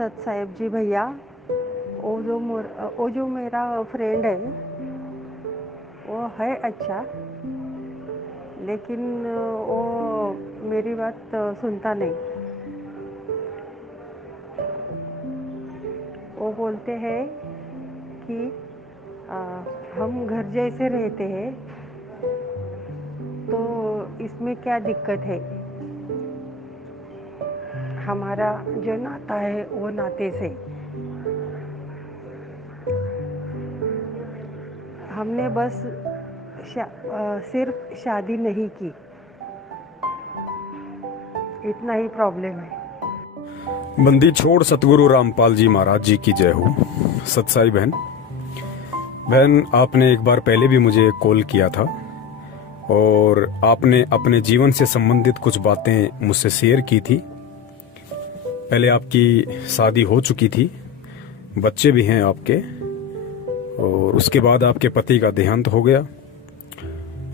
सत साहेब जी भैया, वो जो मेरा फ्रेंड है वो है अच्छा, लेकिन वो मेरी बात सुनता नहीं। वो बोलते हैं कि हम घर जैसे रहते हैं, तो इसमें क्या दिक्कत है। हमारा जो नाता है वो नाते से, हमने बस सिर्फ शादी नहीं की, इतना ही प्रॉब्लम है। बंदी छोड़ सतगुरु रामपाल जी महाराज जी की जय हो। सतसाई बहन, आपने एक बार पहले भी मुझे कॉल किया था और आपने अपने जीवन से संबंधित कुछ बातें मुझसे शेयर की थी। पहले आपकी शादी हो चुकी थी, बच्चे भी हैं आपके, और उसके बाद आपके पति का देहांत हो गया।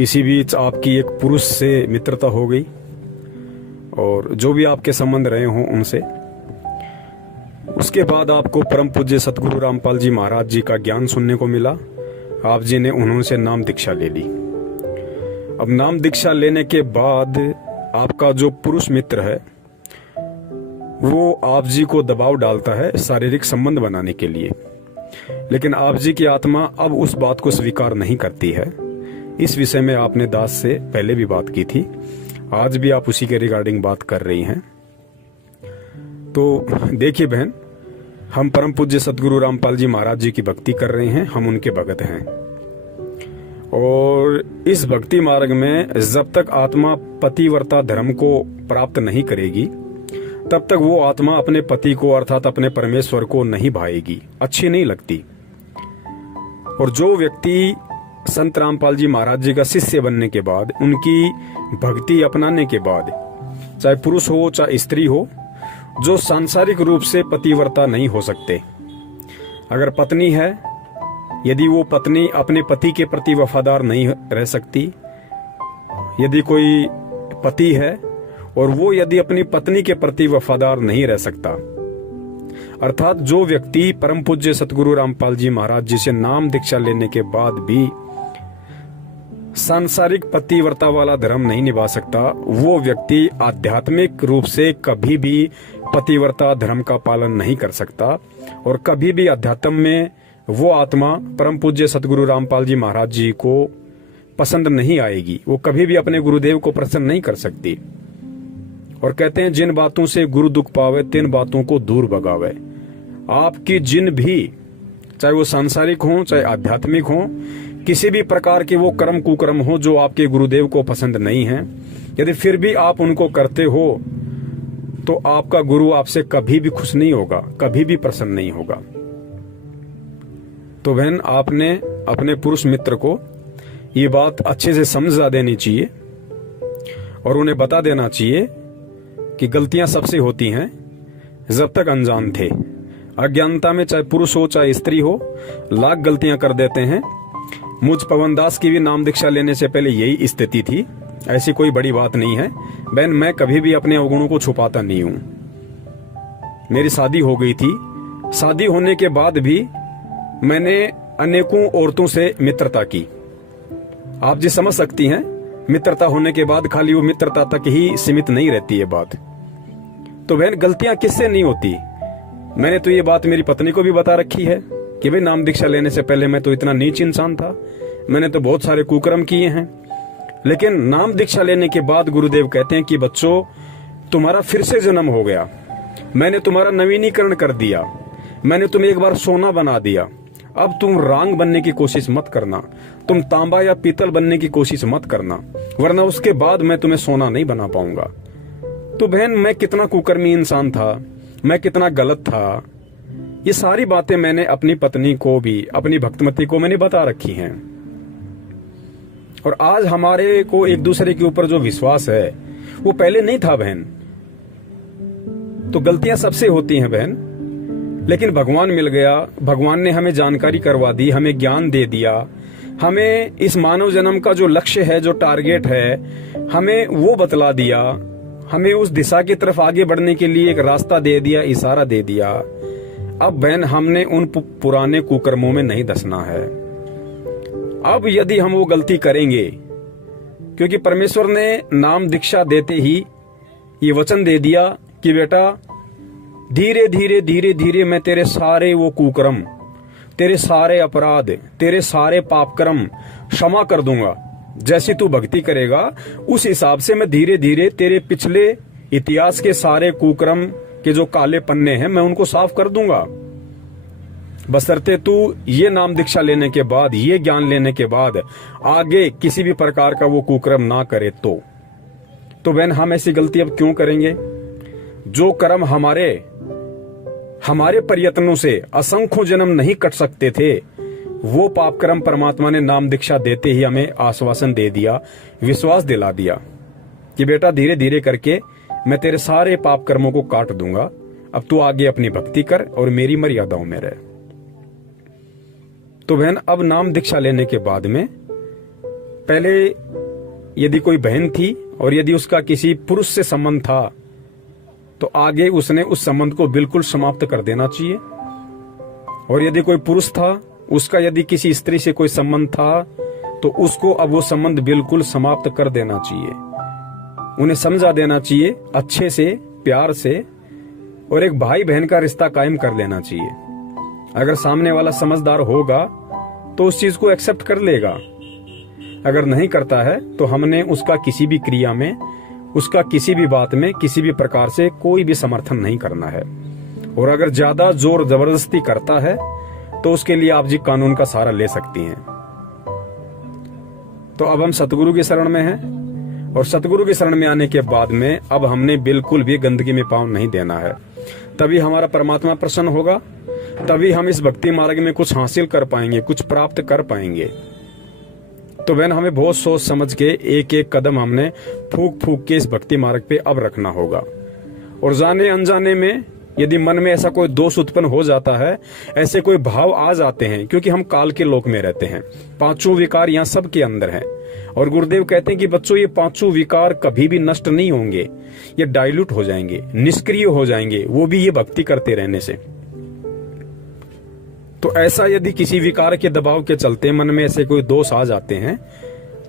इसी बीच आपकी एक पुरुष से मित्रता हो गई और जो भी आपके संबंध रहे हों उनसे। उसके बाद आपको परम पूज्य सतगुरु रामपाल जी महाराज जी का ज्ञान सुनने को मिला। आप जी ने उन्होंने नाम दीक्षा ले ली। अब नाम दीक्षा लेने के बाद आपका जो पुरुष मित्र है वो आप जी को दबाव डालता है शारीरिक संबंध बनाने के लिए, लेकिन आप जी की आत्मा अब उस बात को स्वीकार नहीं करती है। इस विषय में आपने दास से पहले भी बात की थी, आज भी आप उसी के रिगार्डिंग बात कर रही हैं। तो देखिए बहन, हम परम पूज्य सतगुरु रामपाल जी महाराज जी की भक्ति कर रहे हैं, हम उनके भगत हैं। और इस भक्ति मार्ग में जब तक आत्मा पतिव्रता धर्म को प्राप्त नहीं करेगी तब तक वो आत्मा अपने पति को अर्थात अपने परमेश्वर को नहीं भाएगी, अच्छी नहीं लगती। और जो व्यक्ति संत रामपाल जी महाराज जी का शिष्य बनने के बाद, उनकी भक्ति अपनाने के बाद, चाहे पुरुष हो चाहे स्त्री हो, जो सांसारिक रूप से पतिव्रता नहीं हो सकते, अगर पत्नी है, यदि वो पत्नी अपने पति के प्रति वफादार नहीं रह सकती, यदि कोई पति है और वो यदि अपनी पत्नी के प्रति वफादार नहीं रह सकता, अर्थात जो व्यक्ति परम पूज्य सतगुरु रामपाल जी महाराज जी से नाम दीक्षा लेने के बाद भी सांसारिक पतिव्रता वाला धर्म नहीं निभा सकता, वो व्यक्ति आध्यात्मिक रूप से कभी भी पतिव्रता धर्म का पालन नहीं कर सकता और कभी भी अध्यात्म में वो आत्मा परम पूज्य सतगुरु रामपाल जी महाराज जी को पसंद नहीं आएगी। वो कभी भी अपने गुरुदेव को प्रसन्न नहीं कर सकती। और कहते हैं, जिन बातों से गुरु दुख पावे तिन बातों को दूर भगावे। आपकी जिन भी, चाहे वो सांसारिक हो चाहे आध्यात्मिक हो, किसी भी प्रकार के वो कर्म कुकर्म हो जो आपके गुरुदेव को पसंद नहीं है, यदि फिर भी आप उनको करते हो तो आपका गुरु आपसे कभी भी खुश नहीं होगा, कभी भी प्रसन्न नहीं होगा। तो बहन, आपने अपने पुरुष मित्र को ये बात अच्छे से समझा देनी चाहिए और उन्हें बता देना चाहिए कि गलतियां सबसे होती हैं जब तक अनजान थे। अज्ञानता में चाहे पुरुष हो चाहे स्त्री हो, लाख गलतियां कर देते हैं। मुझ पवन दास की भी नाम दीक्षा लेने से पहले यही स्थिति थी, ऐसी कोई बड़ी बात नहीं है बहन। मैं कभी भी अपने अवगुणों को छुपाता नहीं हूं। मेरी शादी हो गई थी, शादी होने के बाद भी मैंने अनेकों औरतों से मित्रता की। आप जी समझ सकती हैं, मित्रता होने के बाद खाली वो मित्रता तक ही सीमित नहीं रहती है बात। तो बहन, गलतियां किससे नहीं होती। मैंने तो ये बात मेरी पत्नी को भी बता रखी है कि भाई नाम दीक्षा लेने से पहले मैं तो इतना नीच इंसान था, मैंने तो बहुत सारे कुकर्म किए हैं, लेकिन नाम दीक्षा लेने के बाद गुरुदेव कहते हैं कि बच्चों, तुम्हारा फिर से जन्म हो गया, मैंने तुम्हारा नवीनीकरण कर दिया, मैंने तुम्हें एक बार सोना बना दिया। अब तुम रांग बनने की कोशिश मत करना, तुम तांबा या पीतल बनने की कोशिश मत करना, वरना उसके बाद मैं तुम्हें सोना नहीं बना पाऊंगा। तो बहन, मैं कितना कुकर्मी इंसान था, मैं कितना गलत था, ये सारी बातें मैंने अपनी पत्नी को भी, अपनी भक्तमती को मैंने बता रखी हैं। और आज हमारे को एक दूसरे के ऊपर जो विश्वास है वो पहले नहीं था बहन। तो गलतियां सबसे होती हैं बहन, लेकिन भगवान मिल गया, भगवान ने हमें जानकारी करवा दी, हमें ज्ञान दे दिया, हमें इस मानव जन्म का जो लक्ष्य है, जो टारगेट है, हमें वो बतला दिया, हमें उस दिशा की तरफ आगे बढ़ने के लिए एक रास्ता दे दिया, इशारा दे दिया। अब बहन हमने उन पुराने कुकर्मों में नहीं धंसना है। अब यदि हम वो गलती करेंगे, क्योंकि परमेश्वर ने नाम दीक्षा देते ही ये वचन दे दिया कि बेटा धीरे धीरे धीरे धीरे मैं तेरे सारे वो कुकर्म, तेरे सारे अपराध, तेरे सारे पाप कर्म क्षमा कर दूंगा। जैसी तू भक्ति करेगा उस हिसाब से मैं धीरे धीरे तेरे पिछले इतिहास के सारे कुकर्म के जो काले पन्ने हैं मैं उनको साफ कर दूंगा, बशर्ते तू ये नाम दीक्षा लेने के बाद, ये ज्ञान लेने के बाद आगे किसी भी प्रकार का वो कुकर्म ना करे। तो बहन हम ऐसी गलती अब क्यों करेंगे? जो कर्म हमारे प्रयत्नों से असंख्यों जन्म नहीं कट सकते थे, वो पाप कर्म परमात्मा ने नाम दीक्षा देते ही हमें आश्वासन दे दिया, विश्वास दिला दिया कि बेटा धीरे धीरे करके मैं तेरे सारे पाप कर्मों को काट दूंगा। अब तू आगे अपनी भक्ति कर और मेरी मर्यादाओं में रह। तो बहन अब नाम दीक्षा लेने के बाद में पहले यदि कोई बहन थी और यदि उसका किसी पुरुष से संबंध था तो आगे उसने उस संबंध को बिल्कुल समाप्त कर देना चाहिए। और यदि कोई पुरुष था, उसका यदि किसी स्त्री से कोई संबंध था तो उसको अब वो संबंध बिल्कुल समाप्त कर देना चाहिए। उन्हें समझा देना चाहिए अच्छे से, प्यार से, और एक भाई बहन का रिश्ता कायम कर लेना चाहिए। अगर सामने वाला समझदार होगा तो उस चीज को एक्सेप्ट कर लेगा। अगर नहीं करता है तो हमने उसका किसी भी क्रिया में, उसका किसी भी बात में, किसी भी प्रकार से कोई भी समर्थन नहीं करना है। और अगर ज्यादा जोर जबरदस्ती करता है तो उसके लिए आप जी कानून का सहारा ले सकती हैं। तो अब हम सतगुरु की शरण में हैं और सतगुरु की शरण में आने के बाद में अब हमने बिल्कुल भी गंदगी में पांव नहीं देना है। तभी हमारा परमात्मा प्रसन्न होगा, तभी हम इस भक्ति मार्ग में कुछ हासिल कर पाएंगे, कुछ प्राप्त कर पाएंगे। तो बहन हमें बहुत सोच समझ के एक एक कदम हमने फूक फूक के इस भक्ति मार्ग पे अब रखना होगा। और जाने अनजाने में यदि मन में ऐसा कोई दोष उत्पन्न हो जाता है, ऐसे कोई भाव आ जाते हैं, क्योंकि हम काल के लोक में रहते हैं, पांचों विकार यहाँ सबके अंदर हैं। और गुरुदेव कहते हैं कि बच्चों ये पांचों विकार कभी भी नष्ट नहीं होंगे, ये डाइल्यूट हो जाएंगे, निष्क्रिय हो जाएंगे, वो भी ये भक्ति करते रहने से। तो ऐसा यदि किसी विकार के दबाव के चलते मन में ऐसे कोई दोष आ जाते हैं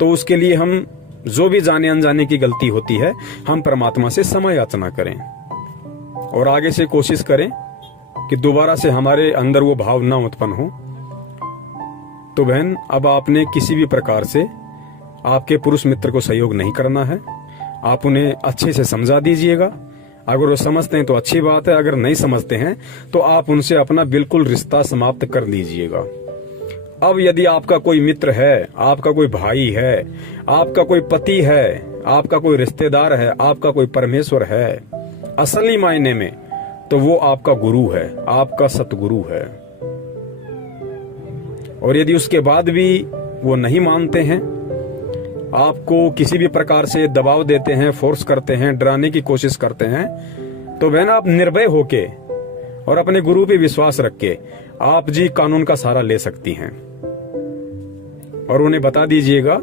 तो उसके लिए हम जो भी जाने अनजाने की गलती होती है हम परमात्मा से क्षमा याचना करें और आगे से कोशिश करें कि दोबारा से हमारे अंदर वो भाव ना उत्पन्न हो। तो बहन अब आपने किसी भी प्रकार से आपके पुरुष मित्र को सहयोग नहीं करना है, आप उन्हें अच्छे से समझा दीजिएगा। अगर वो समझते हैं तो अच्छी बात है, अगर नहीं समझते हैं तो आप उनसे अपना बिल्कुल रिश्ता समाप्त कर लीजिएगा। अब यदि आपका कोई मित्र है, आपका कोई भाई है, आपका कोई पति है, आपका कोई रिश्तेदार है, आपका कोई परमेश्वर है असली मायने में, तो वो आपका गुरु है, आपका सतगुरु है। और यदि उसके बाद भी वो नहीं मानते हैं, आपको किसी भी प्रकार से दबाव देते हैं, फोर्स करते हैं, डराने की कोशिश करते हैं, तो बहन आप निर्भय होके और अपने गुरु पे विश्वास रख के आप जी कानून का सहारा ले सकती हैं। और उन्हें बता दीजिएगा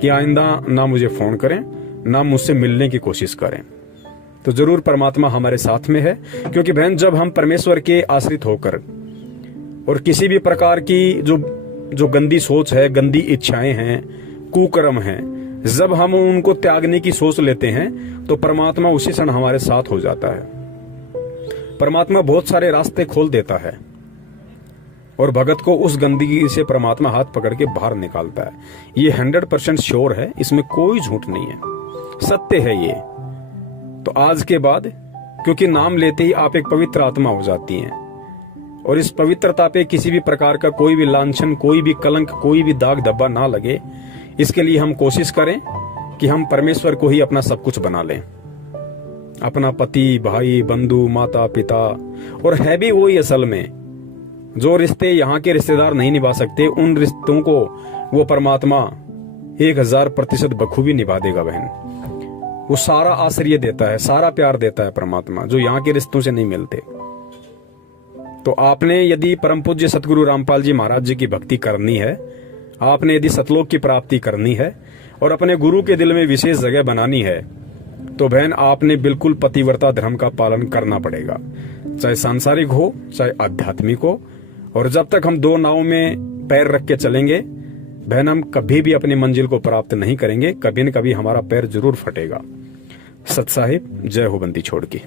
कि आइंदा ना मुझे फोन करें, ना मुझसे मिलने की कोशिश करें। तो जरूर परमात्मा हमारे साथ में है, क्योंकि बहन जब हम परमेश्वर के आश्रित होकर और किसी भी प्रकार की जो गंदी सोच है, गंदी इच्छाएं हैं, कुकर्म हैं, जब हम उनको त्यागने की सोच लेते हैं तो परमात्मा उसी क्षण हमारे साथ हो जाता है। परमात्मा बहुत सारे रास्ते खोल देता है और भगत को उस गंदगी से परमात्मा हाथ पकड़ के बाहर निकालता है। ये 100% श्योर है, इसमें कोई झूठ नहीं है, सत्य है ये। तो आज के बाद क्योंकि नाम लेते ही आप एक पवित्र आत्मा हो जाती हैं और इस पवित्रता पे किसी भी प्रकार का कोई भी लांछन, कोई भी कलंक, कोई भी दाग धब्बा ना लगे, इसके लिए हम कोशिश करें कि हम परमेश्वर को ही अपना सब कुछ बना लें, अपना पति, भाई, बंधु, माता, पिता। और है भी वही असल में, जो रिश्ते यहाँ के रिश्तेदार नहीं निभा सकते, उन रिश्तों को वो परमात्मा 1000% बखूबी निभा देगा बहन। वो सारा आश्रय देता है, सारा प्यार देता है परमात्मा, जो यहाँ के रिश्तों से नहीं मिलते। तो आपने यदि परम पूज्य सतगुरु रामपाल जी महाराज जी की भक्ति करनी है, आपने यदि सतलोक की प्राप्ति करनी है और अपने गुरु के दिल में विशेष जगह बनानी है, तो बहन आपने बिल्कुल पतिव्रता धर्म का पालन करना पड़ेगा, चाहे सांसारिक हो चाहे आध्यात्मिक हो। और जब तक हम दो नाव में पैर रख के चलेंगे बहन, हम कभी भी अपनी मंजिल को प्राप्त नहीं करेंगे, कभी न कभी हमारा पैर जरूर फटेगा। सत साहिब, जय हो बंदी छोड़ की।